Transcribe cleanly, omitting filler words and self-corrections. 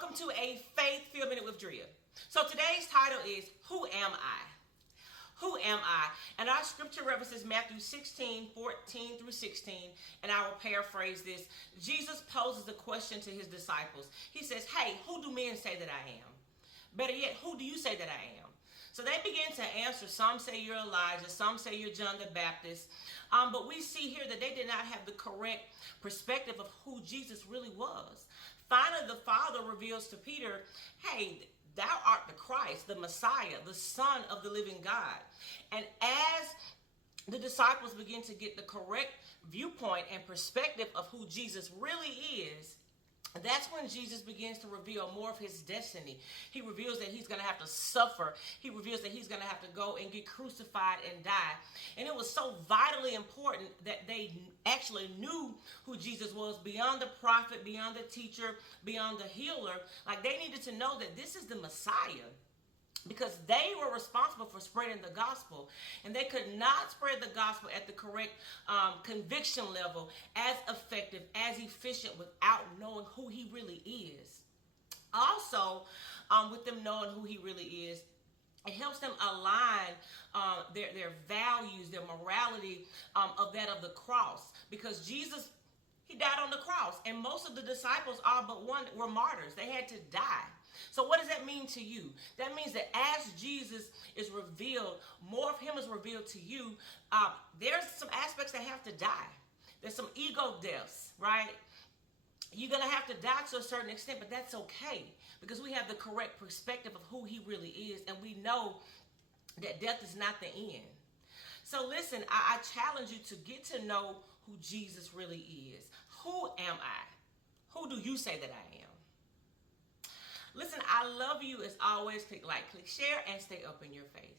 welcome to a Faith-Filled Minute with Drea. So today's title is, Who Am I? Who am I? And our scripture references Matthew 16:14 through 16, and I will paraphrase this. Jesus poses a question to his disciples. He says, hey, who do men say that I am? Better yet, who do you say that I am? So they begin to answer. Some say you're Elijah. Some say you're John the Baptist. But we see here that they did not have the correct perspective of who Jesus really was. Finally, the Father reveals to Peter, hey, thou art the Christ, the Messiah, the Son of the living God. And as the disciples begin to get the correct viewpoint and perspective of who Jesus really is, that's when Jesus begins to reveal more of his destiny. He reveals that he's going to have to suffer. He reveals that he's going to have to go and get crucified and die. And it was so vitally important that they actually knew who Jesus was, beyond the prophet, beyond the teacher, beyond the healer. Like, they needed to know that this is the Messiah, because they were responsible for spreading the gospel, and they could not spread the gospel at the correct conviction level, as effective, as efficient, without knowing who he really is. Also, with them knowing who he really is, it helps them align their values, their morality of that of the cross, because Jesus, he died on the cross, and most of the disciples, all but one, were martyrs. They had to die. So what does that mean to you? That means that as Jesus is revealed, more of him is revealed to you. There's some aspects that have to die. There's some ego deaths, right? You're going to have to die to a certain extent, but that's okay, because we have the correct perspective of who he really is, and we know that death is not the end. So listen, I challenge you to get to know who Jesus really is. Who am I? Who do you say that I am? Listen, I love you as always. Click like, click share, and stay up in your faith.